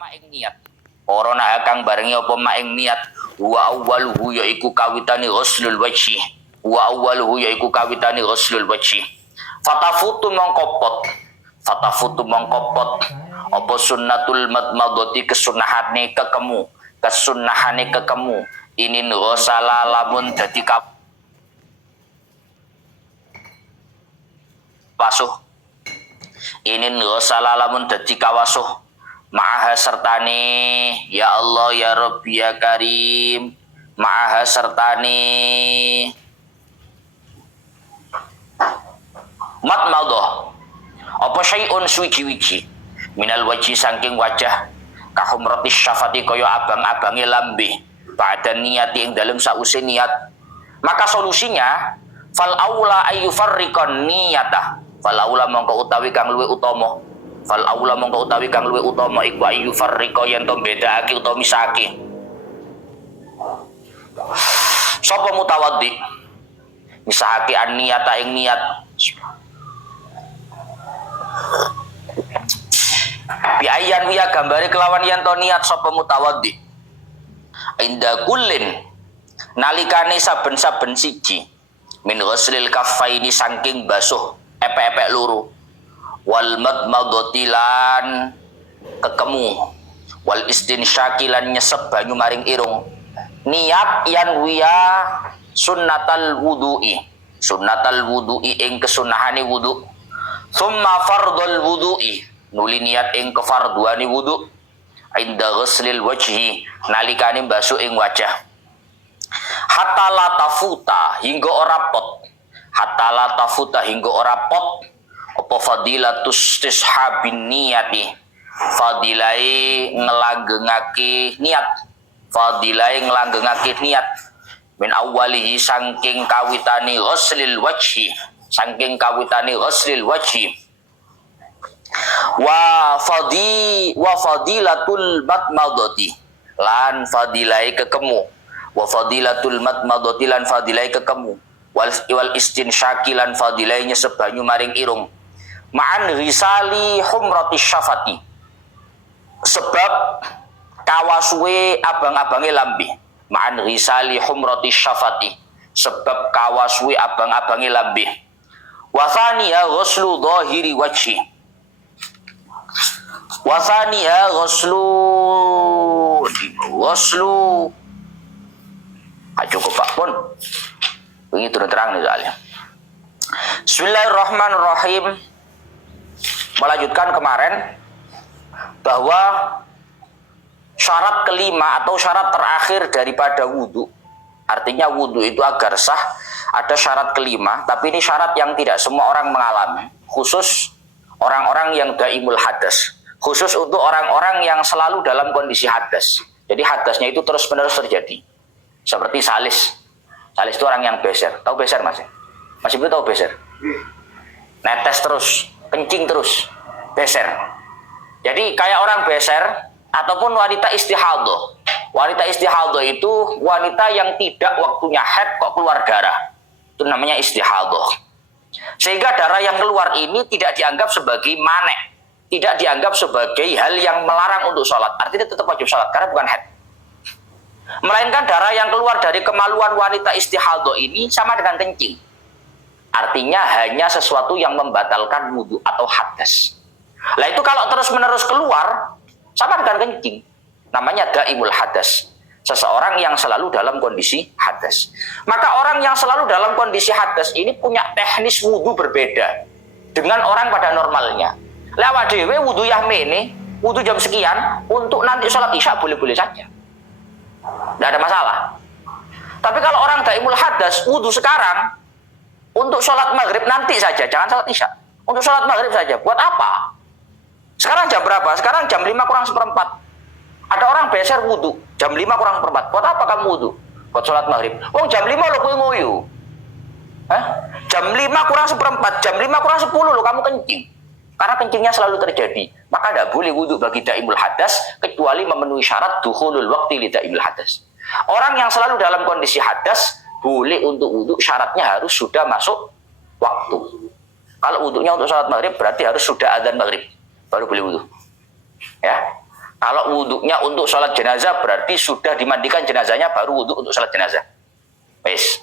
maing niat. Ora nak kang barengi apa maing niat. Wa awwaluhu yaiku kawitane ghuslul wajhi. Wa awwaluhu yaiku kawitane ghuslul wajhi. Fatafutu mongkopot. Fatafutu mongkopot. Apa sunnatul madmadati kesunahane kekemu. Kesunahane kekemu. Ini ghusala lamun dadi wasuh. Ini ghusala lamun dadi kawasuh. Ma'aha sertane ya Allah ya Rabbi ya Karim. Ma'aha sertane matmadah apa syai'un suci-wici minal wajhi saking wajah kahumratis syafati kaya abang-abange lambe pada niat ing dalem sause niat. Maka solusinya fal aula ayyufarriqan niyatah. Fal aula mongko utawi kang luwih utama. Fal aula mongko utawi kang luwih utama iku ayyufarriqa yen to bedakake utawa misake. Sapa mutawaddi misahake an niyata ing niat. Bi ayyan wiya gambare kelawan yen to niat sapa mutawaddi. Inda kullin nalikane saben-saben siji min ghuslil kaffaini saking basuh epek-epek loro wal madmadatilan kekemu wal istinsyakilan nyesep banyu maring irung niat yan wiya sunnatal wudu'i ing kesunahane wudu summa fardhul wudu'i nuli niat ing kefarduane wudu inda ghuslil wajhi nalikane basuh ing wajah hatta la tafuta hingga ora pot apa fadilatus tishabin niyati fadilai ngelanggengake niat min awwalihi saking kawitane ghuslil wajhi wa fadilatul matmadati lan fadilai kekemu wa fadilatul matmadati lan fadilai kekemu wal istinsyaki lan fadilai nyesep banyu maring irung ma'an risali humrati syafati sebab kawasuwe abang-abange lambe ma'an risali humrati syafati sebab kawasuwe abang-abange lambe wa thaniya ghuslu dhahiri wajhi wasaniha ghuslu cukup Pak pun begitu terang nih soalnya. Bismillahirrahmanirrahim. Melanjutkan kemarin bahwa syarat kelima atau syarat terakhir daripada wudu, artinya wudu itu agar sah ada syarat kelima, tapi ini syarat yang tidak semua orang mengalami, khusus orang-orang yang daimul hadas, khusus untuk orang-orang yang selalu dalam kondisi hadas. Jadi hadasnya itu terus-menerus terjadi. Seperti salis. Salis itu orang yang beser. Tahu beser Mas? Mas Ibu tahu beser? Netes terus, kencing terus, beser. Jadi kayak orang beser ataupun wanita istihadah. Wanita istihadah itu wanita yang tidak waktunya haid kok keluar darah. Itu namanya istihadah. Sehingga darah yang keluar ini tidak dianggap sebagai manek, tidak dianggap sebagai hal yang melarang untuk sholat. Artinya tetap wajib sholat karena bukan haid. Melainkan darah yang keluar dari kemaluan wanita istihadah ini sama dengan kencing. Artinya hanya sesuatu yang membatalkan wudu atau hadas. Lah itu kalau terus-menerus keluar sama dengan kencing. Namanya daimul hadas. Seseorang yang selalu dalam kondisi hadas. Maka orang yang selalu dalam kondisi hadas ini punya teknis wudu berbeda dengan orang pada normalnya. Lewat dewe wudu yahmene, wudu jam sekian, untuk nanti sholat isya boleh-boleh saja. Tidak ada masalah. Tapi kalau orang daimul hadas, wudu sekarang, untuk sholat maghrib nanti saja, jangan sholat isya. Untuk sholat maghrib saja, buat apa? Sekarang jam berapa? Sekarang jam 5 kurang seperempat. Ada orang beser wudu, jam 5 kurang seperempat. Buat apa kamu wudu? Buat sholat maghrib. Oh jam 5 lo kowe ngoyo. Jam 5 kurang seperempat, jam 5 kurang 10 lo kamu kencing. Karena kencingnya selalu terjadi. Maka tidak boleh wudu bagi daimul hadas kecuali memenuhi syarat dukhulul waqti li daimul hadas. Orang yang selalu dalam kondisi hadas boleh untuk wudu, syaratnya harus sudah masuk waktu. Kalau wudunya untuk sholat maghrib berarti harus sudah adzan maghrib baru boleh wudu. Ya. Kalau wudhunya untuk sholat jenazah berarti sudah dimandikan jenazahnya baru wudhu untuk sholat jenazah. Wes.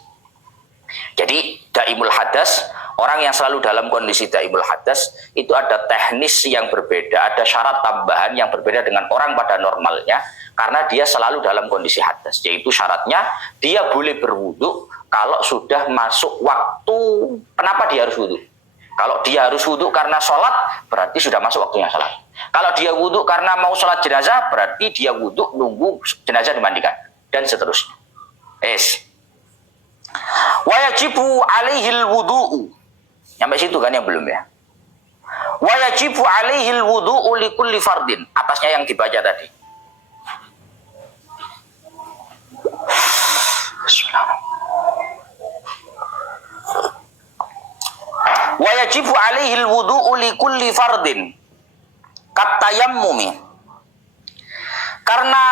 Jadi daimul hadas, orang yang selalu dalam kondisi daimul hadas itu ada teknis yang berbeda, ada syarat tambahan yang berbeda dengan orang pada normalnya karena dia selalu dalam kondisi hadas. Yaitu syaratnya dia boleh berwudhu kalau sudah masuk waktu. Kenapa dia harus wudhu? Kalau dia harus wudhu karena sholat, berarti sudah masuk waktunya sholat. Kalau dia wudhu karena mau sholat jenazah, berarti dia wudhu nunggu jenazah dimandikan. Dan seterusnya. Wajibu alaihil wudu'u. Sampai situ kan yang belum ya. Wajibu alaihil wudu'u likulli fardin. Atasnya yang dibaca tadi. Wajibu alaihil wudu'u likulli fardin katayammumi. Karena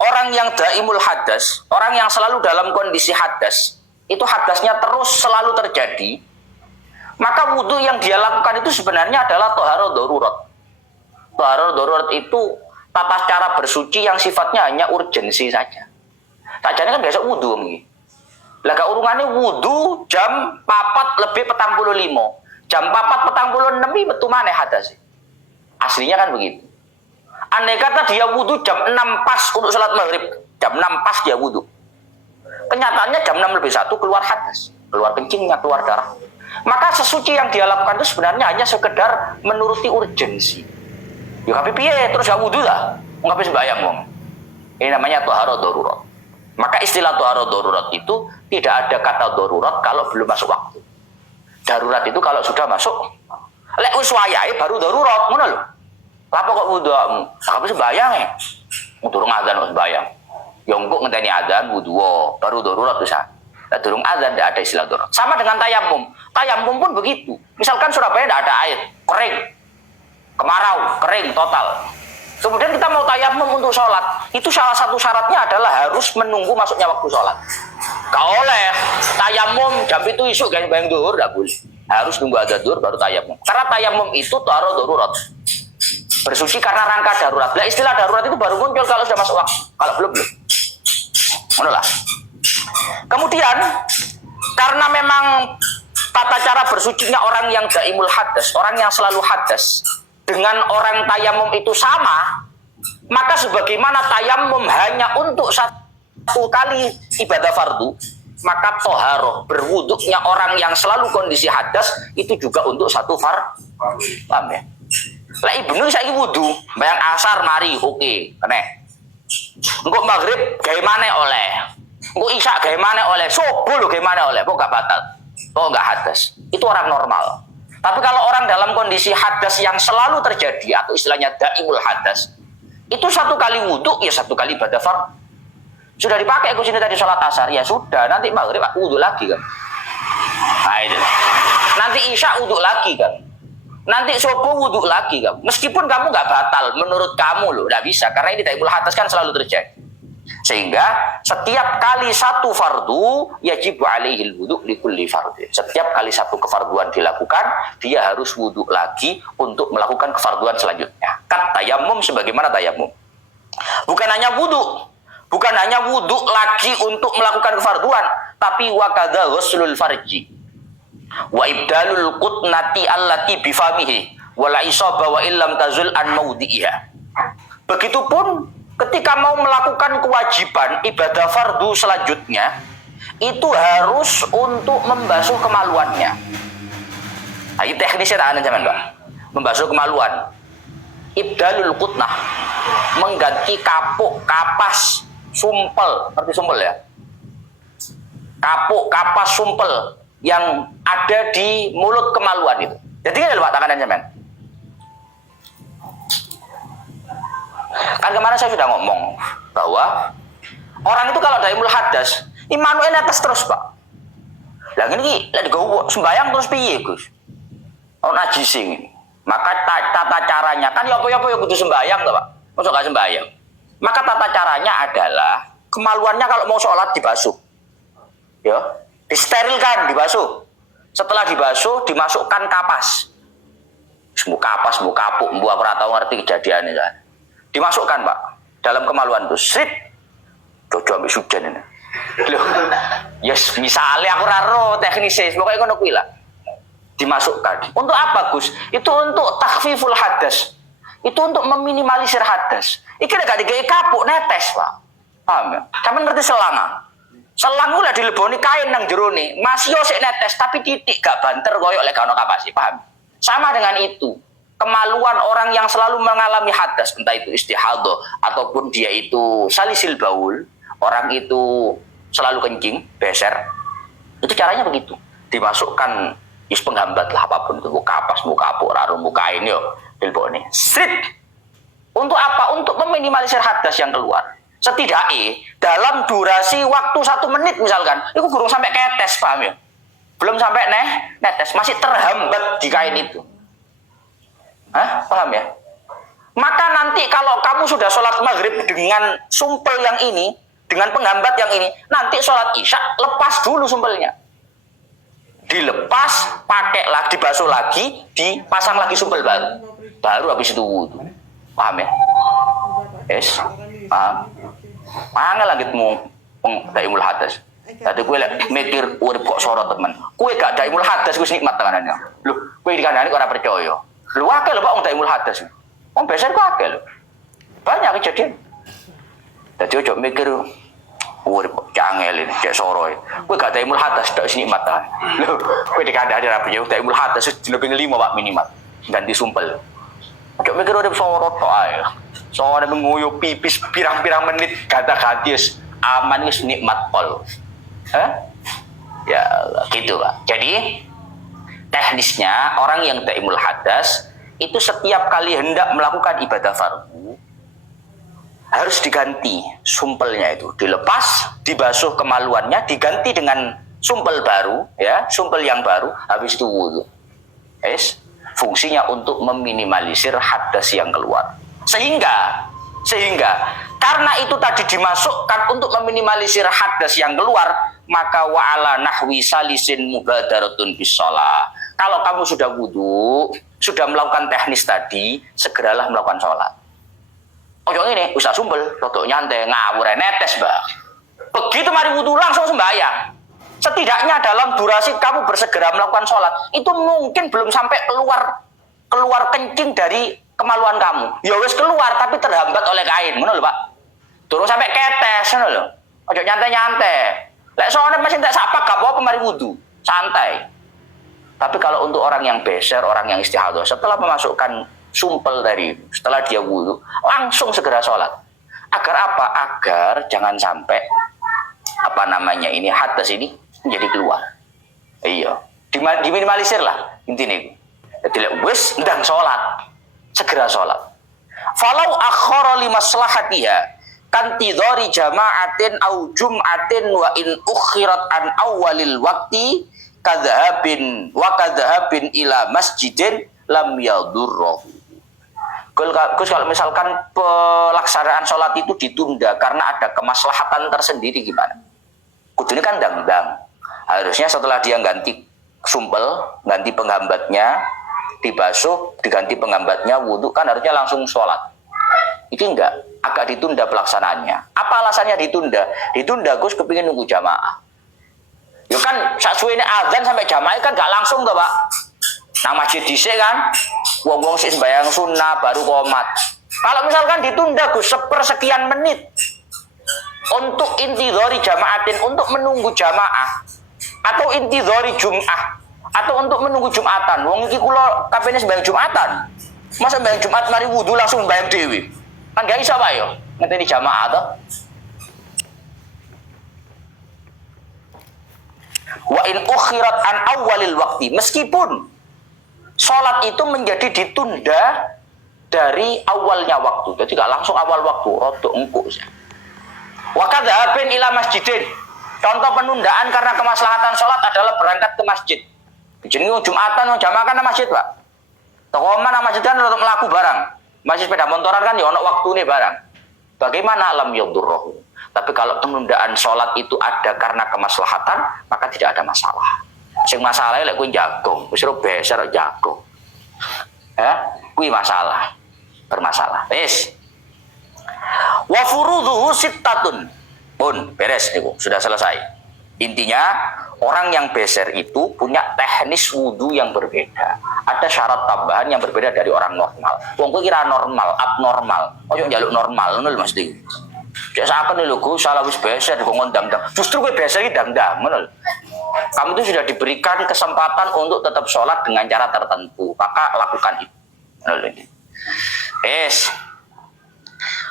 orang yang daimul hadas, orang yang selalu dalam kondisi hadas, itu hadasnya terus selalu terjadi, maka wudhu yang dia lakukan itu sebenarnya adalah toharo darurat. Toharo darurat itu tata cara bersuci yang sifatnya hanya urgensi saja. Sajane kan biasa wudhu nih. Lah urungannya wudhu jam 4:45. Jam 4:46 metu maneh hadas. Aslinya kan begitu. Andai kata dia wudhu jam 6 pas untuk sholat maghrib, jam 6 pas dia wudhu. Kenyataannya jam 6:01 keluar hadas, keluar kencingnya, keluar darah. Maka sesuci yang dia lakukan itu sebenarnya hanya sekedar menuruti urgensi. Ya tapi piye terus gak wudhu lah, ngapain sembahyang wong. Ini namanya toharo darurat. Maka istilah toharo darurat itu tidak ada kata darurat kalau belum masuk waktu. Darurat itu kalau sudah masuk, lek wis wayahe baru darurat, ngono lho. Apa kok wudhumu? Tapi sembahyang ya. Durung azan kok sembahyang. Ya engko ngenteni azan wudhu baru darurat bisa. Nah, durung azan tidak ada istilah darurat. Sama dengan tayamum. Tayamum pun begitu. Misalkan Surabaya tidak ada air, kering. Kemarau, kering total. Kemudian kita mau tayamum untuk sholat, itu salah satu syaratnya adalah harus menunggu masuknya waktu sholat. Gak oleh tayamum jam itu isu kayak bayang duhur, gak boleh. Harus nunggu azan duhur baru tayamum. Karena tayamum itu toharo darurat. Bersuci karena rangka darurat. Nah, istilah darurat itu baru muncul kalau sudah masuk waktu. Kalau belum. Menolak. Kemudian karena memang tata cara bersucinya orang yang daimul hadas, orang yang selalu hadas, dengan orang tayamum itu sama, maka sebagaimana tayamum hanya untuk satu kali ibadah fardu, maka toharoh berwuduknya orang yang selalu kondisi hadas itu juga untuk satu paham ya? Lah ibnu saiki wudu, bayang asar mari oke, kene. Engko maghrib gawe maneh oleh. Engko isya gawe maneh oleh, subuh lho gawe maneh oleh, kok gak batal. Kok gak hadas. Itu orang normal. Tapi kalau orang dalam kondisi hadas yang selalu terjadi atau istilahnya daimul hadas, itu satu kali wudhu ya satu kali ibadah fardhu. Sudah dipakai aku sini tadi sholat asar ya sudah, nanti maghrib wudhu lagi kan. Nah itu. Nanti isya wudhu lagi kan. Nanti subuh wudhu lagi kan. Meskipun kamu nggak batal menurut kamu loh, nggak bisa karena ini daimul hadas kan selalu terjadi. Sehingga setiap kali satu fardu yajibu alaihil wudu likulli fardin. Setiap kali satu kefarduan dilakukan, dia harus wudu lagi untuk melakukan kefarduan selanjutnya. Kat tayamum sebagaimana tayamum. Bukan hanya wudu lagi untuk melakukan kefarduan, tapi wakadha ghuslul farji. Wa ibdalul qutnati allati bifamihi wala isaba wa illam tazul an maudi'iha. Begitupun ketika mau melakukan kewajiban ibadah fardu selanjutnya, itu harus untuk membasuh kemaluannya. Nah, ini teknisnya tak ada zaman, Mbak. Membasuh kemaluan. Ibdalul qutnah, mengganti kapuk, kapas, sumpel, ngerti sumpel ya? Kapuk, kapas, sumpel yang ada di mulut kemaluan itu. Jadi ini Pak tangan zaman. Kan kemarin saya sudah ngomong bahwa orang itu kalau daimul hadas, imanunya atas terus Pak. Lah ini lagi digawa sembayang terus piye Gus? Oh najising ini. Maka tata caranya kan ya apa-apa ya kudu sembayang toh Pak. Masa gak sembayang? Maka tata caranya adalah kemaluannya kalau mau sholat dibasuh. Ya, disterilkan, dibasuh. Setelah dibasuh dimasukkan kapas. Semua kapas, semua kapuk, semua aku ora tau ngerti kejadiannya kan. Dimasukkan Pak dalam kemaluan itu. Srit. Jojo ambil sujan ini. Loh. Yes, misalnya aku raro teknisnya, pokoknya ngono kuwi lah. Dimasukkan. Untuk apa Gus? Itu untuk takhfiful hadas. Itu untuk meminimalisir hadas. Iki gak digawe kapuk netes, Pak. Paham ya? Sampeyan ngerti selang? Selang ulah dileboni kain nang jerone, masih sik netes tapi titik gak banter koyo lek gak ono kapas, paham? Sama dengan itu. Kemaluan orang yang selalu mengalami hadas, entah itu istihadah ataupun dia itu salisil baul, orang itu selalu kencing, beser. Itu caranya begitu. Dimasukkan penghambat lah apapun itu, kapas, muka kapuk, rarum, muka kain yo. Dileboni. Srit. Untuk apa? Untuk meminimalisir hadas yang keluar. Setidaknya dalam durasi waktu 1 menit misalkan, itu kurang sampai ketes, paham ya? Belum sampai netes, masih terhambat di kain itu. Hah? Paham ya? Maka nanti kalau kamu sudah sholat maghrib dengan sumpel yang ini, dengan penghambat yang ini, nanti sholat isya lepas dulu sumpelnya. Dilepas, pakai lagi, dibasuh lagi, dipasang lagi sumpel baru. Baru habis itu wudu. Paham ya? Yes. Paham. Angel langitmu daimul hadas. Tadi gue mikir urip kok sorot teman. Gue gak daimul hadas gue nikmat tekanannya. Loh, gue dikandani kok ora percaya. Lu akeh lho Pak wong daimul hadas. Wong beser kok akeh lho. Banyak kejadian. Dadi ojo mikir urip kok angel ini cek soroy. Gue gak daimul hadas tok nikmat ta. Loh, gue dikandani ora percaya daimul hadas lebih 5 Pak minimal. Ganti sumpel. Ojo mikir urip sorot tok ae. Soalnya menguyup pipis pirang-pirang menit kata-kata aman wis nikmat pol. Ya gitu Pak. Jadi teknisnya orang yang daimul hadas itu setiap kali hendak melakukan ibadah fardu harus diganti sumpelnya itu, dilepas, dibasuh kemaluannya, diganti dengan sumpel baru, ya, sumpel yang baru, habis itu wudu. Yes. Fungsinya untuk meminimalisir hadas yang keluar. Sehingga karena itu tadi dimasukkan untuk meminimalisir hadas yang keluar, maka wa'ala nahwi salisin mubadaratun bisolah. Kalau kamu sudah wudu, sudah melakukan teknis tadi, segeralah melakukan sholat. Ojo ini, usah sumpel, rodok nyantai, ngawur, netes, Mbak. Begitu mari wudu langsung sembahyang. Setidaknya dalam durasi kamu bersegera melakukan sholat, itu mungkin belum sampai keluar kencing dari kemaluan kamu. Ya wis keluar tapi terhambat oleh kain, ngono lho Pak. Turun sampai ketes, ngono lho. Ojo nyantai-nyantai. Lek soalnya masih tak sapa gak apa-apa mari wudu, santai. Tapi kalau untuk orang yang beser, orang yang istihadah, setelah memasukkan sumpel dari setelah dia wudu, langsung segera sholat. Agar apa? Agar jangan sampai ini hadas ini menjadi keluar. Iya, diminimalisir lah intinya. Jadi wis ndang sholat, segera sholat. Falau akhara li maslahatiha kan tidori jama'atin au jum'atin wa in ukhirat an awalil waqti kadzahabin ila masjidin lam yadurruhu. Gus, kalau misalkan pelaksanaan sholat itu ditunda karena ada kemaslahatan tersendiri gimana? Kudune kan dang-dang. Harusnya setelah dia ganti sumpel, ganti penghambatnya, dibasuh, diganti penghambatnya, wudu, kan harusnya langsung sholat. Itu enggak, agak ditunda pelaksanaannya. Apa alasannya ditunda? Ditunda Gus kepingin nunggu jamaah. Ya kan saat suwene azan sampai jamaah kan gak langsung enggak Pak. Nang masjid dhisik kan, wong-wong sik sembahyang sunnah baru qomat. Kalau misalkan ditunda Gus sepersekian menit untuk intidhari jamaatin, untuk menunggu jamaah, atau intidhari jum'ah, atau untuk menunggu jumatan. Wong iki kula kapene sembahyang jumatan. Masa sembahyang Jumat mari wudu langsung sembahyang dhewe. Kan gak iso Pak yo. Ngenteni jamaah to. Wa in ukhirat an awalil waqti, meskipun sholat itu menjadi ditunda dari awalnya waktu. Jadi gak langsung awal waktu, rodok engko. Wa kadzahabin ila masjidin. Contoh penundaan karena kemaslahatan sholat adalah berangkat ke masjid. Jenenge Jumatan jamaah kan masjid, Pak. Toko mana masjid kan untuk melaku barang. Masjid sepeda motoran kan ya ono waktune barang. Bagaimana lam yadurruhu? Tapi kalau penundaan sholat itu ada karena kemaslahatan, maka tidak ada masalah. Sing masalahnya lek kuwi jago, wis ro beser jago. Kuwi masalah. Bermasalah. Wis. furudhuhu sittatun. Pun beres niku, sudah selesai. Intinya orang yang beser itu punya teknis wudu yang berbeda. Ada syarat tambahan yang berbeda dari orang normal. Wong kowe kira normal, abnormal. Ojo njaluk normal ngono lho mesti. Cek saken lho Gus, salah wis beser dikongkon dang-dang. Justru kowe beser iki dang-dang ngono lho. Kamu itu sudah diberikan kesempatan untuk tetap sholat dengan cara tertentu, maka lakukan itu.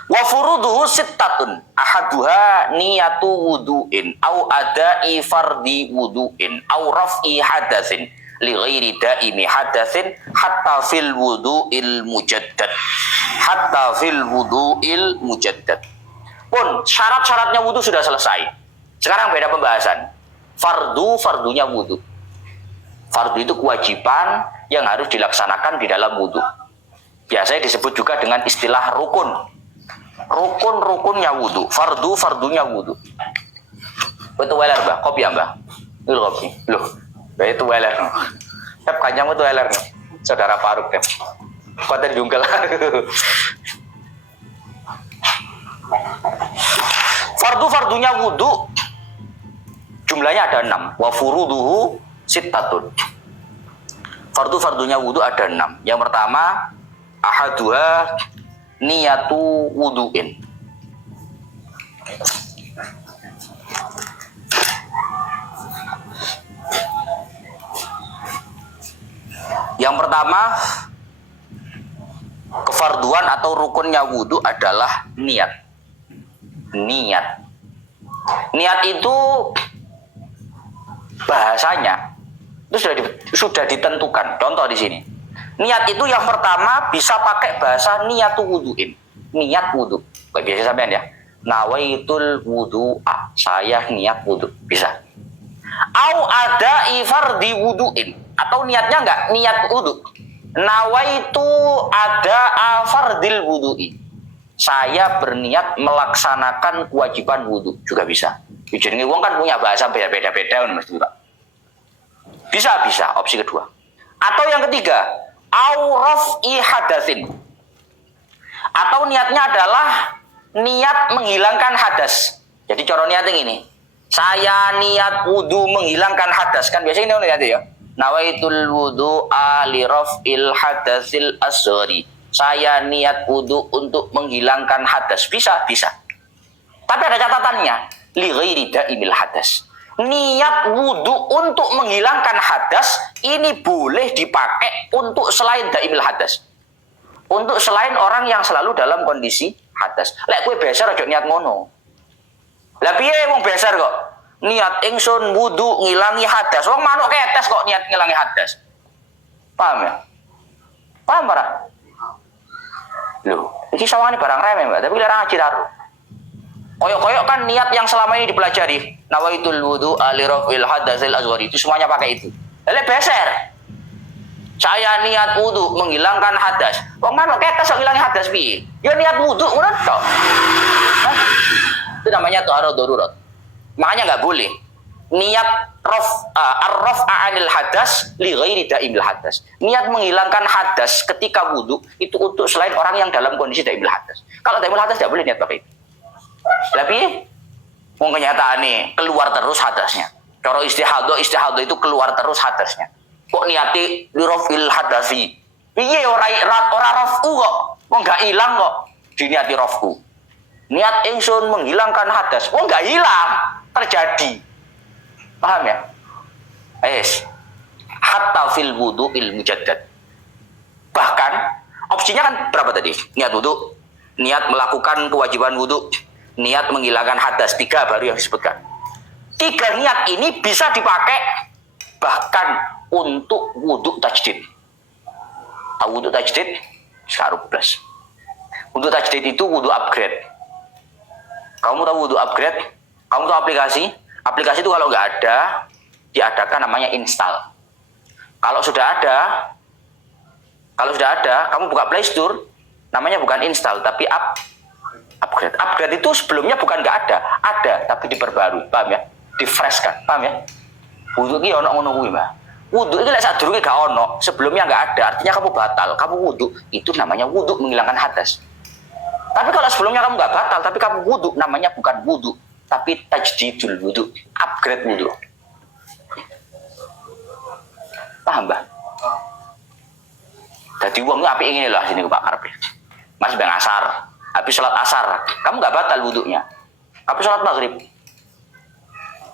Wa furuduhu sittatun ahaduha niyatu wudu'in au ada'i fardi wudu'in au raf'i hadatsin li ghairi da'imi hadatsin hatta fil wudu'il mujaddad pun syarat-syaratnya wudu sudah selesai. Sekarang beda pembahasan. Fardunya wudu. Fardu itu kewajiban yang harus dilaksanakan di dalam wudu. Biasanya disebut juga dengan istilah rukun. Rukun-rukunnya wudu. Fardunya wudu. Itu weler Mbah, kopi ya Mbah? Itu kopi. Loh, itu weler. Tep kanjang itu weler. Saudara Faruk tep. Kuatir jungkel. Fardunya wudu jumlahnya ada 6. Wa furuduhu sittatun. Fardunya wudu ada 6. Yang pertama ahaduha niyatu wudu'in. Yang pertama kefarduan atau rukunnya wudu adalah niat. Niat itu bahasanya itu sudah ditentukan. Contoh di sini. Niat itu yang pertama bisa pakai bahasa niyatu wudu'in. Niat wudu. Kayak biasa sampean ya. Nawaitul wudu'a. Saya niat wudu. Bisa. Au ada ifardi wudu'in. Atau niatnya enggak niat wudu. Nawaitu ada afardil wudu'i. Saya berniat melaksanakan kewajiban wudu. Juga bisa. Jadi wong kan punya bahasa beda-beda mesti Pak. Bisa. Opsi kedua. Atau yang ketiga, au raf'i hadatsin. Atau niatnya adalah niat menghilangkan hadas. Jadi cara niatnya gini. Saya niat wudu menghilangkan hadas. Kan biasanya ini niatnya ya. Nawaitul wudu'a li raf'il hadatsil asghari. Saya niat wudu untuk menghilangkan hadas. Bisa. Tapi ada catatannya. Li ghairi da'imil hadas. Niat wudu untuk menghilangkan hadas ini boleh dipakai untuk selain daimil hadas. Untuk selain orang yang selalu dalam kondisi hadas. Lek kowe beser aja niat ngono. Lah piye wong beser kok? Niat ingsun wudu ngilangi hadas. Wong manuk ketes kok niat ngilangi hadas. Paham ya? Paham ora? Loh, iki sawangane barang remeh, Mbak, tapi larang ngaji taruh. Koyok-koyok kan niat yang selama ini dipelajari. Nawaitul wudu alirafil hadatsil asghari. Itu semuanya pakai itu. Lele beser. Saya niat wudu menghilangkan hadas. Wong manuk ketes kok ngilangi hadas piye? Ya niat wudu ngono tok. Itu namanya taharah darurat. Makanya enggak boleh niat ar-raf'a 'anil hadas li ghairi daimil hadas. Niat menghilangkan hadas ketika wudu itu untuk selain orang yang dalam kondisi daimil hadas. Kalau daimil hadas enggak boleh niat pakai itu. Tapi wong kenyataane keluar terus hadasnya. Cara istihadah itu keluar terus hadasnya. Kok niati lirafil hadasi. Piye ora rafu kok. Wong enggak ilang kok diniati rafu. Niat ingsun menghilangkan hadas. Wong enggak hilang, terjadi. Paham ya? Hatta fil wudu'il mujaddad. Bahkan opsinya kan berapa tadi? Niat wudu, niat melakukan kewajiban wudu, niat menghilangkan hadas. 3 baru yang disebutkan. 3 niat ini bisa dipakai bahkan untuk wudu tajdid. Tahu wudu tajdid? Sekarang plus. Wudu tajdid itu wudu upgrade. Kamu tahu wudu upgrade? Kamu tahu aplikasi? Aplikasi itu kalau nggak ada, diadakan namanya install. Kalau sudah ada, kamu buka Play Store, namanya bukan install, tapi upgrade. Upgrade itu sebelumnya bukan nggak ada tapi diperbarui, paham ya? Di-fresh-kan, paham ya? Wudu ini ono kuwi, Mbak. Wudu ini lek sadurunge gak ono, sebelumnya nggak ada, artinya kamu batal, kamu wudu, itu namanya wudu menghilangkan hadas. Tapi kalau sebelumnya Uangnya kamu nggak batal, tapi kamu wudu, namanya bukan wudu, tapi tajdidul wudu, upgrade wudu. Paham, Mbak? Jadi uangnya api ini lah sini Pak Karpe. Mas bang asar, habis sholat asar, kamu nggak batal wudunya. Tapi sholat maghrib,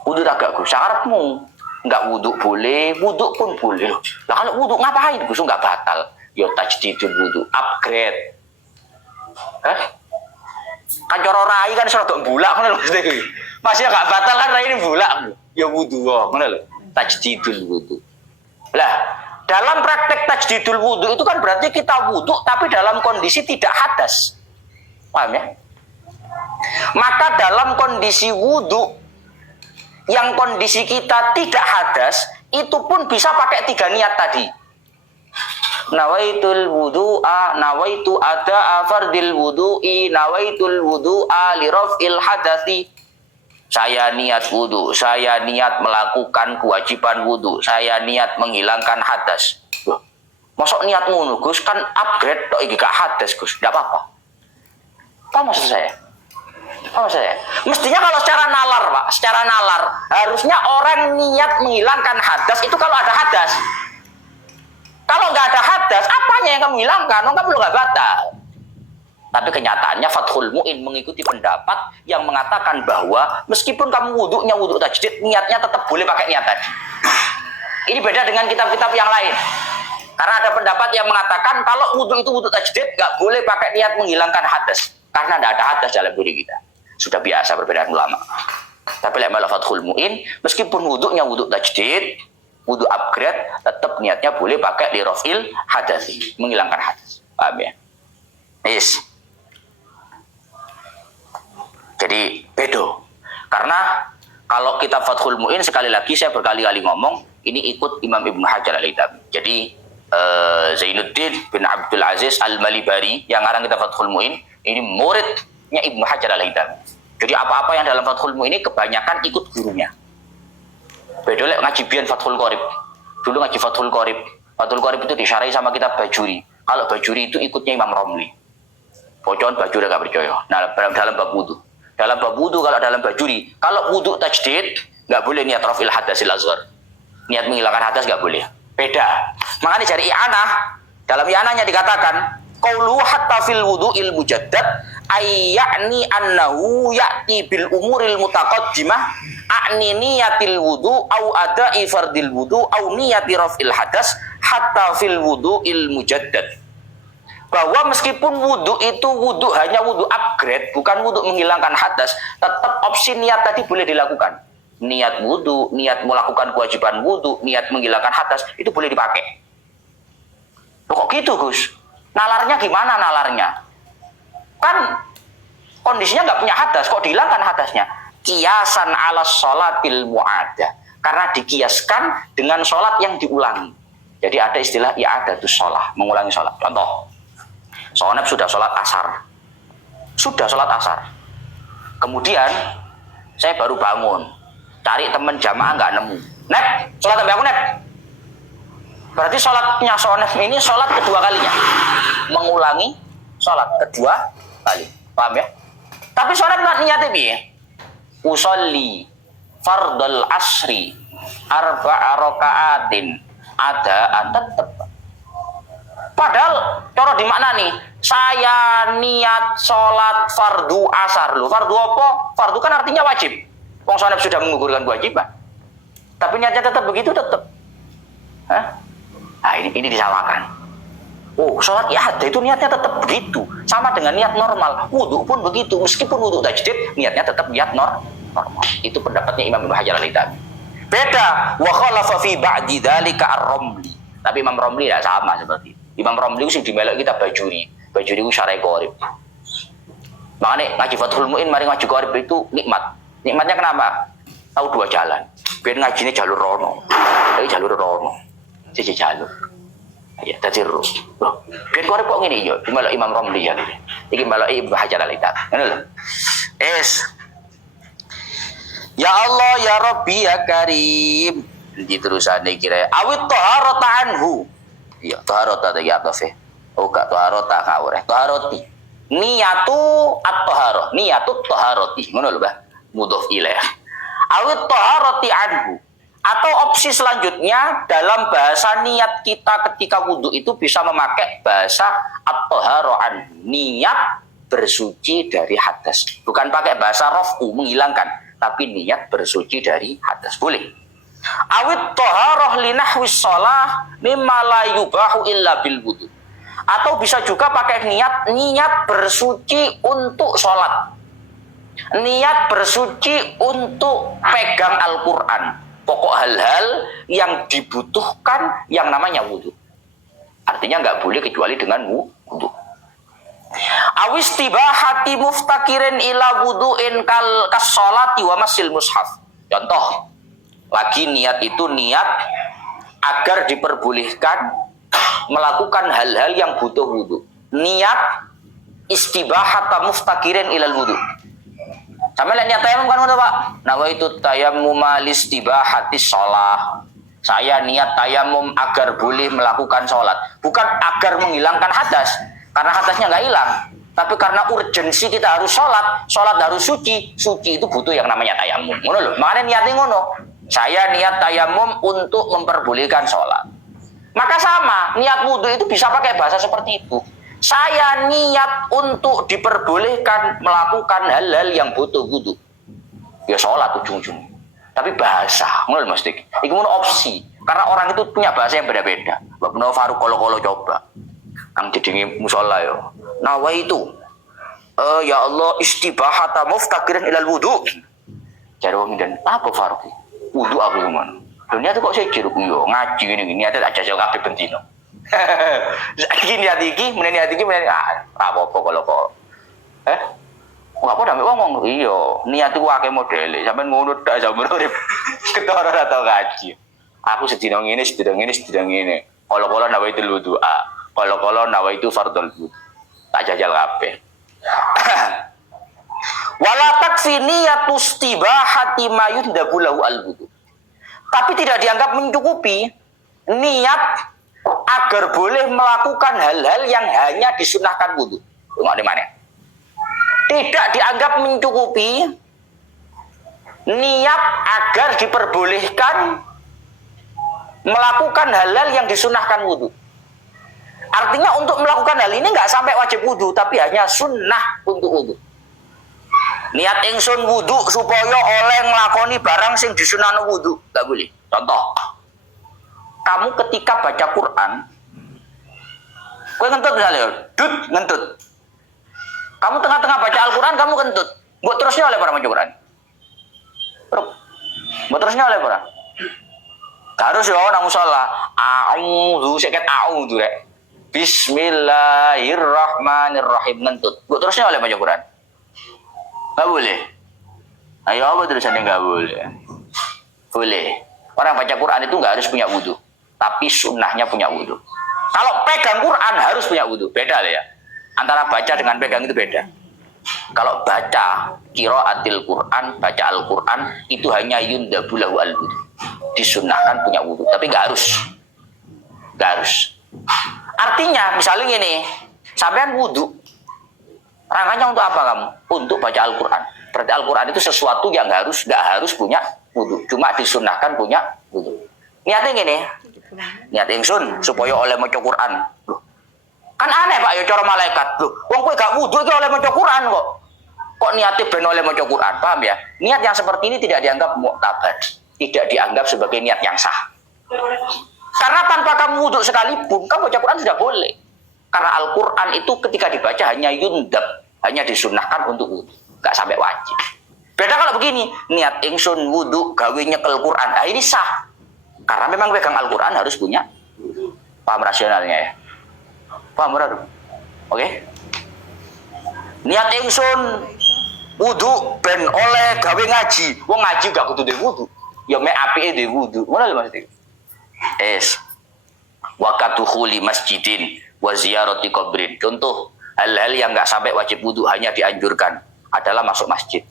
wudu agak Gus, syaratmu nggak wudu boleh, wudu pun boleh. Lah kalau wudu ngapain Gus? Nggak batal. Yo tajdidul wudu, upgrade. Kan coro rai kan serodok bulak ngono lho Gusti. Masih nggak batal kan rai ini bulak. Ya wudu ngono lho. Tajdidul wudu. Lah, dalam praktek tajdidul wudu itu kan berarti kita wudu tapi dalam kondisi tidak hadas. Paham ya? Maka dalam kondisi wudu yang kondisi kita tidak hadas itu pun bisa pakai 3 niat tadi. Nawaitul wudu'a, nawaitu ada fardil wudu'i, nawaitul wudu'a li raf'il hadathi. Saya niat wudu, saya niat melakukan kewajiban wudu, saya niat menghilangkan hadas. Masuk niat ngono Gus, kan upgrade tok iki gak hadas Gus, enggak apa-apa. Apa maksud saya? Apa maksud saya? Mestinya kalau secara nalar, Pak, secara nalar harusnya orang niat menghilangkan hadas itu kalau ada hadas. Kalau nggak ada hadas, apanya yang kamu hilangkan? Kamu nggak batal. Tapi kenyataannya Fathul Mu'in mengikuti pendapat yang mengatakan bahwa meskipun kamu wudunya wudu tajdid, niatnya tetap boleh pakai niat tadi. Ini beda dengan kitab-kitab yang lain. Karena ada pendapat yang mengatakan kalau wudu itu wudu tajdid, nggak boleh pakai niat menghilangkan hadas. Karena tidak ada hadas dalam diri kita. Sudah biasa perbedaan ulama. Tapi lek Fathul Mu'in, meskipun wudunya wudu tajdid, wudu upgrade, tetap niatnya boleh pakai li raf'il hadasi, menghilangkan hadas. Paham ya? Yes. Jadi bedo. Karena kalau kita Fathul Mu'in, sekali lagi saya berkali-kali ngomong, ini ikut Imam Ibnu Hajar al-Haytami. Jadi Zainuddin bin Abdul Aziz al-Malibari yang ngarang kita Fathul Mu'in, ini muridnya Ibnu Hajar al-Haytami. Jadi apa-apa yang dalam Fathul Mu'in ini kebanyakan ikut gurunya. Bedo lek ngaji biyen Fathul Qorib. Dulu ngaji Fathul Qorib. Fathul Qorib itu disyarahi sama kitab Bajuri. Kalau Bajuri itu ikutnya Imam Romli. Bocon Bajuri gak percaya. Nah, dalam bab wudu. Dalam bab wudu, kalau dalam Bajuri, kalau wudu tajdid nggak boleh niat rafil hadasil azhar. Niat menghilangkan hadas nggak boleh. Beda. Makanya dari i'anah, dalam i'anahnya dikatakan qaulu hatta fil wudu'il mujaddad ayyani annahu ya'ti bil umuril mutaqaddimah a'ni niyatil wudu' au ada'i fardil wudu' au niyati raf'il hadas hatta fil wudu'il mujaddad. Bahwa meskipun wudu itu wudu hanya wudu upgrade, bukan wudu menghilangkan hadas, tetap opsi niat tadi boleh dilakukan. Niat wudu, niat melakukan kewajiban wudu, niat menghilangkan hadas itu boleh dipakai. Loh, kok gitu Gus? Nalarnya gimana nalarnya? Kan kondisinya nggak punya hadas, kok dihilangkan hadasnya? Kiasan ala sholatil mu'adah. Karena dikiaskan dengan sholat yang diulangi. Jadi ada istilah i'adatus sholah, mengulangi sholat. Contoh, Sonep sudah sholat asar. Sudah sholat asar. Kemudian saya baru bangun. Cari teman jamaah nggak nemu. Nep, sholat sampai aku Nep. Berarti sholatnya Sonep ini sholat kedua kalinya. Mengulangi sholat kedua kali. Paham ya? Tapi Sonep niatnya piye? Usolli fardal asri arba'a raka'atin ada tetep. Padahal cara di makna nih, saya niat sholat fardu asar. Loh, fardu apa? Fardu kan artinya wajib. Wong Sonep sudah menggugurkan kewajiban. Tapi niatnya tetap begitu, tetap. Hah? Nah, ini disamakan. Oh, sholat i'adah itu niatnya tetap begitu. Sama dengan niat normal. Wudu pun begitu. Meskipun wudu tajdid, niatnya tetap niat normal. Itu pendapatnya Imam Ibnu Hajar al-Haytami. Beda. Wa khalafa fi ba'di dzalika ar-Romli. Tapi Imam Romli tidak sama seperti itu. Imam Romli itu dimelok kita Bajuri. Bajuri itu syarah Qorib. Makanya ngaji Fathul Mu'in mari ngaji Qorib itu nikmat. Nikmatnya kenapa? Tahu dua jalan. Biar ngajinya jalur rono. Tapi jalur rono. Sisi jalur. Ya, tadi roh. Biar Qorib kok ngene ya, dimelok Imam Romli ya. Iki melok Ibnu Hajar al-Haytami. Ngono lho. Ya Allah ya Rabbi ya Karim. Di terusane kira awit taharata anhu. Iya, taharata tadi apa sih? Oh, gak taharata ngawur. Taharati. niyatu at-thaharah, niyatut thaharati, ngono lho, Mbah. Mudhof ilaih. Awit thaharati anhu. Atau opsi selanjutnya dalam bahasa niat kita ketika wudhu itu bisa memakai bahasa at-thaharah anhu, niat bersuci dari hadas. Bukan pakai bahasa raf'u menghilangkan, tapi niat bersuci dari hadas. Boleh. Awit thaharah li nahwis shalah mimma la yubahu illa bil wudhu. Atau bisa juga pakai niat bersuci untuk sholat, niat bersuci untuk pegang Al-Quran. Pokok hal-hal yang dibutuhkan yang namanya wudhu. Artinya nggak boleh kecuali dengan wudhu. Awis tibahati muftakirin ila wudhuin kas-sholati wa masil mushaf. Contoh, lagi niat itu niat agar diperbolehkan melakukan hal-hal yang butuh wudhu. Niat istibahata muftakirin ilal wudhu. Sampai lihat niat tayamum kan, Pak? Nawaitu tayammum listibahati sholah. Saya niat tayamum agar boleh melakukan sholat. Bukan agar menghilangkan hadas. Karena hadasnya nggak hilang. Tapi karena urgensi kita harus sholat. Sholat harus suci. Suci itu butuh yang namanya tayamum. Ngono loh. Makanya niatnya ngono. Saya niat tayamum untuk memperbolehkan sholat. Maka sama. Niat wudhu itu bisa pakai bahasa seperti itu. Saya niat untuk diperbolehkan melakukan hal-hal yang butuh wudhu. Ya sholat ujung-ujung. Tapi bahasa, ngono Mas Dik. Itu opsi. Karena orang itu punya bahasa yang beda-beda. Mbak Beno Faruk kalau coba. Ang didingi musola yo. Nawa itu. Ya Allah istibahata muftakirin ilal wudhu. Cari wong dan apa Faruk? Wudhu aku gimana? Dunia itu kok saya jeruk yo ngaji ini ada aja jauh kabeh bentino. Iki niat iki, apa-apa kalau kok. Apa ndame ngomong iya, niat iku akeh modele. Sampeyan ngono tok sampe urip. Ketara ora tau ngaji. Aku sedina ngene. Kala-kala nawa itu wudu'a. Kala-kala nawa itu fardhul wudhu. Tak jajal kabeh. Wala takfi niyatus tibahati ma yundabu lahu al-wudu. Tapi tidak dianggap mencukupi niat agar boleh melakukan hal-hal yang hanya disunahkan wudhu. Mana? Tidak dianggap mencukupi niat agar diperbolehkan melakukan hal-hal yang disunahkan wudhu. Artinya untuk melakukan hal ini nggak sampai wajib wudhu, tapi hanya sunnah untuk wudhu. Niat ingsun wudhu supaya oleh nglakoni barang sing disunahno wudhu, nggak boleh. Contoh, kamu ketika baca Quran, kowe ngentut misalnya, ngentut. Kamu tengah-tengah baca Al-Quran, kamu kentut. Mbok terusnya oleh para maca Quran. Mbok terusnya oleh para. Harus ya nang musala. A'udzu seket a'udzu rek. Bismillahirrahmanirrahim ngentut. Mbok terusnya oleh maca Quran. Enggak boleh. Ayo apa terusannya enggak boleh? Boleh. Orang baca Quran itu enggak harus punya wudu, tapi sunnahnya punya wudu. Kalau pegang Quran harus punya wudu. Beda lah ya. Antara baca dengan pegang itu beda. Kalau baca qiraatil Quran, baca Al-Quran itu hanya yundabu lahu al-wudu. Disunnahkan punya wudu, tapi enggak harus. Enggak harus. Artinya misalnya gini, sampean wudu. Rangkanya untuk apa kamu? Untuk baca Al-Quran. Berarti Al-Quran itu sesuatu yang enggak harus punya wudu. Cuma disunnahkan punya wudu. Niatnya gini, niat ingsun supaya oleh maca Quran. Loh, kan aneh Pak ya cara malaikat. Loh, wong kowe gak wudu iki oleh maca Quran kok. Kok niatnya ben oleh maca Quran? Paham ya? Niat yang seperti ini tidak dianggap mu'tabar, tidak dianggap sebagai niat yang sah. Karena tanpa kamu wudu sekalipun, kamu baca Quran sudah boleh. Karena Al-Quran itu ketika dibaca hanya yundab, hanya disunnahkan untuk wudu, gak sampai wajib. Beda kalau begini, niat ingsun wudu gawe nyekel Quran. Nah, ini sah. Karena memang pegang Al-Quran harus punya. Paham rasionalnya ya? Paham benar? Oke? Niat ingsun wudu ben oleh gawe ngaji. Wong ngaji gak kudu duwe wudu. Ya mek apike duwe wudu. Ngono lho Mas. Waqatuhuli masjidin wa ziyarati qabrin. Contoh, hal-hal yang enggak sampai wajib wudu hanya dianjurkan adalah masuk masjid.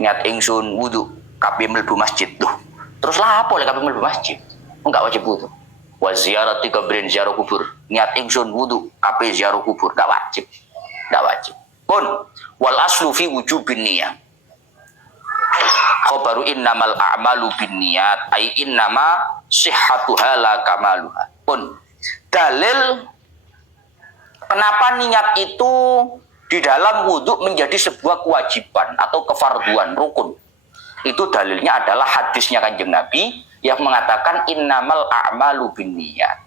Niat ingsun wudu kape mlebu masjid. Loh, terus lah apa lek kape mlebu masjid? Enggak wajib wudu. Wa ziyarati qabrin, ziarah kubur. Niat ingsun wudu kape ziarah kubur, enggak wajib. Tidak wajib. Pun wal aslu fi wujubin niyah. Khabaru innamal a'malu binniyat ai innama sihhatuha la kamaluha. Pun dalil kenapa niat itu di dalam wudhu menjadi sebuah kewajiban atau kefarduan rukun. Itu dalilnya adalah hadisnya Kanjeng Nabi yang mengatakan innamal a'malu binniyat.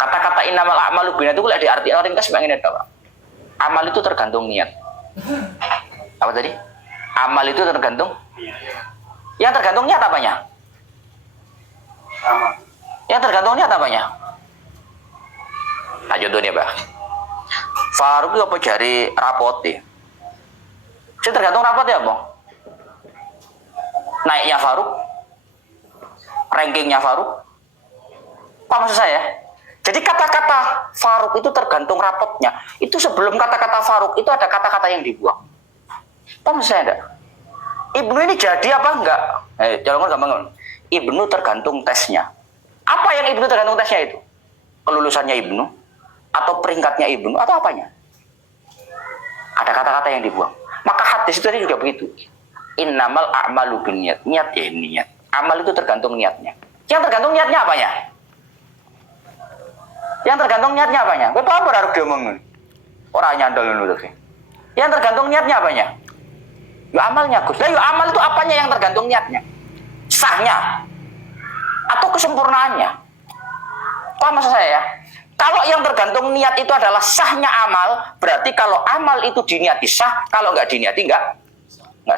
Kata-kata innamal a'malu binniyat itu kalau diartikan ringkas bagaimana Pak? Amal itu tergantung niat. Apa tadi? Amal itu tergantung. Yang tergantung niat apanya? Yang tergantung niat apanya? Nah, contohnya Pak. Faruk itu apa jari rapote? Saya tergantung rapotnya apa? Naiknya Faruk, rankingnya Faruk. Apa maksud saya? Jadi kata-kata Faruk itu tergantung rapotnya. Itu sebelum kata-kata Faruk itu ada kata-kata yang dibuang. Apa maksud saya enggak? Ibnu ini jadi apa enggak? Jangan gampang. Ibnu tergantung tesnya. Apa yang Ibnu tergantung tesnya itu? Kelulusannya Ibnu atau peringkatnya Ibnu atau apanya? Ada kata-kata yang dibuang. Maka hadis itu juga begitu. Innamal a'malu binniyat. Niat ya niat. Amal itu tergantung niatnya. Yang tergantung niatnya apanya? Yang tergantung niatnya apanya? Bapak apa harus diomongin? Orang nyandal dulu tadi. Yang tergantung niatnya apanya? Ya amalnya Gus. Lah ya amal itu apanya yang tergantung niatnya? Sahnya atau kesempurnaannya? Apa maksud saya ya? Kalau yang tergantung niat itu adalah sahnya amal, berarti kalau amal itu diniati sah, kalau nggak diniati nggak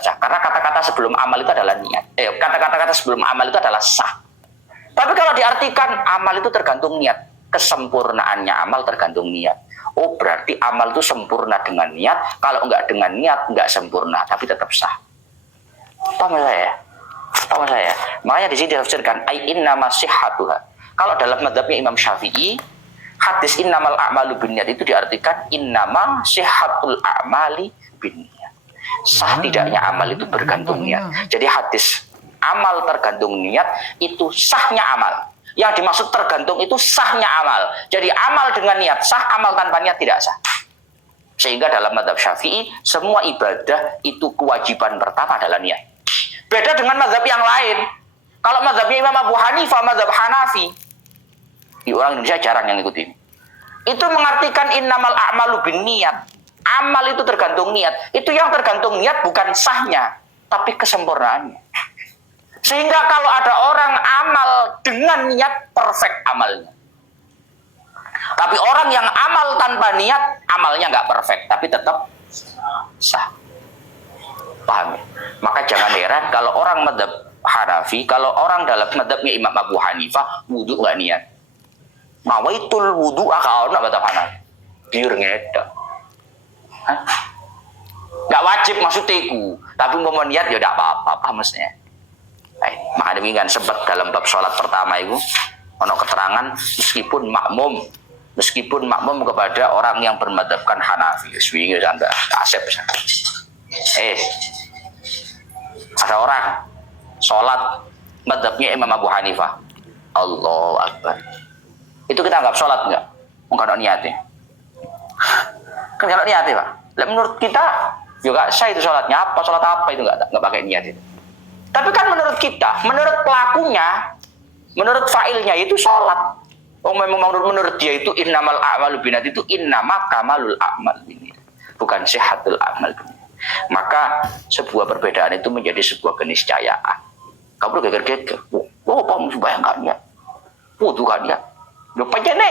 sah. Karena kata-kata sebelum amal itu adalah niat. Kata-kata sebelum amal itu adalah sah. Tapi kalau diartikan amal itu tergantung niat, kesempurnaannya amal tergantung niat. Oh berarti amal itu sempurna dengan niat. Kalau nggak dengan niat nggak sempurna, tapi tetap sah. Paham saya? Paham saya? Makanya di sini ditafsirkan ai innama sihhatuha. Kalau dalam mazhabnya Imam Syafi'i, hadis innamal a'malu binniyat itu diartikan innama sihhatul a'mali binniyat. Sah tidaknya amal itu bergantung niat. Jadi hadis amal tergantung niat itu sahnya amal. Yang dimaksud tergantung itu sahnya amal. Jadi amal dengan niat sah, amal tanpa niat tidak sah. Sehingga dalam mazhab Syafi'i semua ibadah itu kewajiban pertama adalah niat. Beda dengan mazhab yang lain. Kalau mazhabnya Imam Abu Hanifah, mazhab Hanafi, di orang Indonesia jarang yang ikutin. Itu mengartikan innamal a'malu binniyat. Amal itu tergantung niat. Itu yang tergantung niat bukan sahnya, tapi kesempurnaannya. Sehingga kalau ada orang amal dengan niat perfect amalnya. Tapi orang yang amal tanpa niat, amalnya nggak perfect, tapi tetap sah. Paham ya? Maka jangan heran kalau orang mazhab Hanafi, kalau orang dalam mazhabnya Imam Abu Hanifah, wudu nggak niat. Mawaitul wudu akal nak mazhab Hanafi. Biar ngedek. Nggak wajib maksudnya itu, tapi mau niat ya tidak apa-apa maksudnya. Maka demikian sebab dalam bab sholat pertama itu ono keterangan meskipun makmum kepada orang yang bermadzhabkan Hanafi. Swingi sampai asep. Ada orang sholat madzhabnya Imam Abu Hanifah. Allahu Akbar. Itu kita anggap sholat enggak? Enggak ada niatnya. Kan enggak ada niatnya, Pak. Menurut kita juga sah itu sholatnya. Apa sholat apa itu enggak pakai niat itu. Tapi kan menurut kita, menurut pelakunya, menurut fa'ilnya itu sholat. Memang menurut dia itu innamal a'malu binniyat itu innama kamalul a'mal binniyat. Bukan sihhatul a'mal binniyat. Maka sebuah perbedaan itu menjadi sebuah keniscayaan. Kamu udah geger-geger. Oh, kamu bayangkan ya. Wudu kan ya. Lupa jene.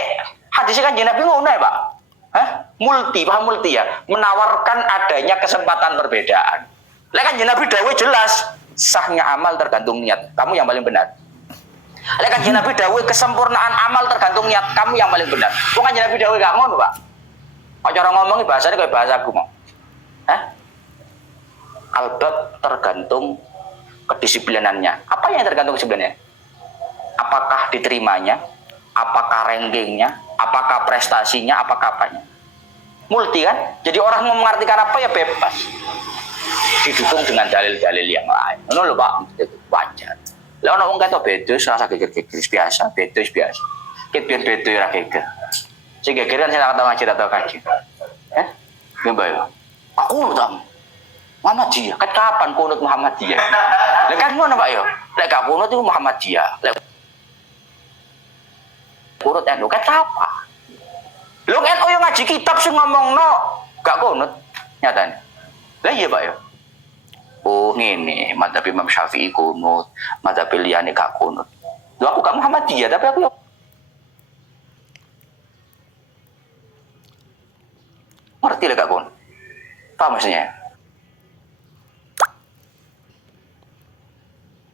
Hadisnya kan Nabi ngono ya, Pak. Paham multi ya? Menawarkan adanya kesempatan perbedaan. Lah kan Nabi dawuh jelas. Sahnya amal tergantung niat. Kamu yang paling benar. Lek kanjeng Nabi dawuh kesempurnaan amal tergantung niat. Kamu yang paling benar. Kok kanjeng Nabi dawuh gak ngono, Pak? Kok cara ngomongnya bahasanya kayak bahasa aku mau. Albab tergantung kedisiplinannya. Apa yang tergantung kedisiplinannya? Apakah diterimanya? Apakah rankingnya? Apakah prestasinya? Apakah apanya? Multi kan? Jadi orang mau mengartikan apa ya bebas. Didukung dengan dalil-dalil yang lain. Ngono lho Pak, itu wajar. Lah ono wong kata beda rasa geger-geger biasa, beda biasa. Ket ben beda ora geger. Sing geger kan sing tak ngaji atau kaji. Ya Mbak ya. Aku nonton Muhammadiyah. Kan kapan kunut Muhammadiyah? Lah kan ngono Pak ya. Lek gak kunut itu Muhammadiyah. Lek kunut NU kan apa? Lu NU yang ngaji kitab sing ngomongno gak kunut nyatane. Lah iya Pak ya. Oh ngene, madzhab Imam Syafi'i kunut, madzhab liyane gak kunut. Lho aku gak Muhammadiyah tapi aku ngerti lah gak kunut. Paham maksudnya?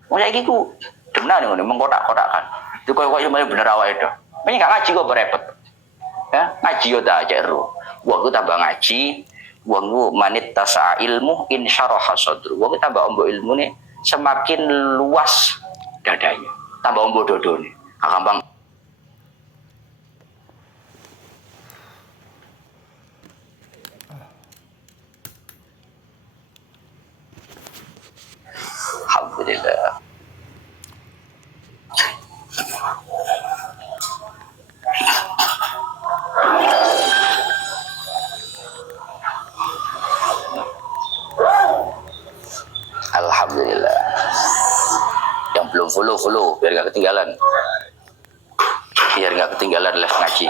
Oh saiki ku demen ngene mengkotak-kotakkan. Itu koyo-koyo bener awake dhewe. Ini gak ngaji kok berepot. Ya, ngaji yo tak ero. Wong ku tambah ngaji, wong ku manit tasa ilmu insyaraha sadru. Wong tambah ombo ilmune semakin luas dadanya. Tambah ombo dodone. Gampang. Alhamdulillah. Alhamdulillah. Yang belum follow biar gak ketinggalan. Biar gak ketinggalan les ngaji.